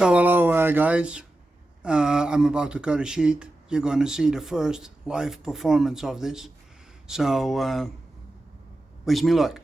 So hello guys, I'm about to cut a sheet. You're going to see the first live performance of this. So wish me luck.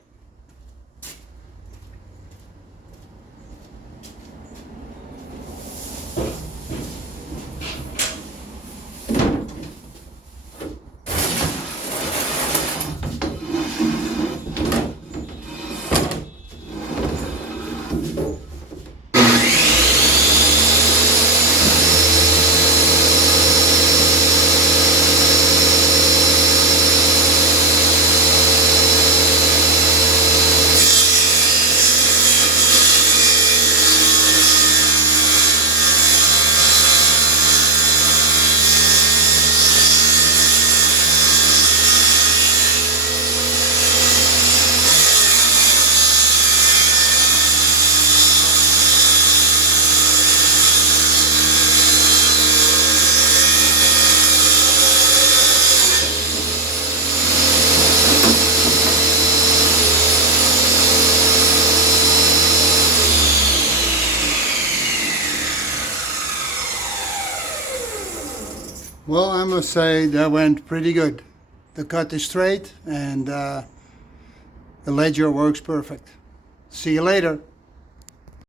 Well, I must say that went pretty good. The cut is straight and the ledger works perfect. See you later.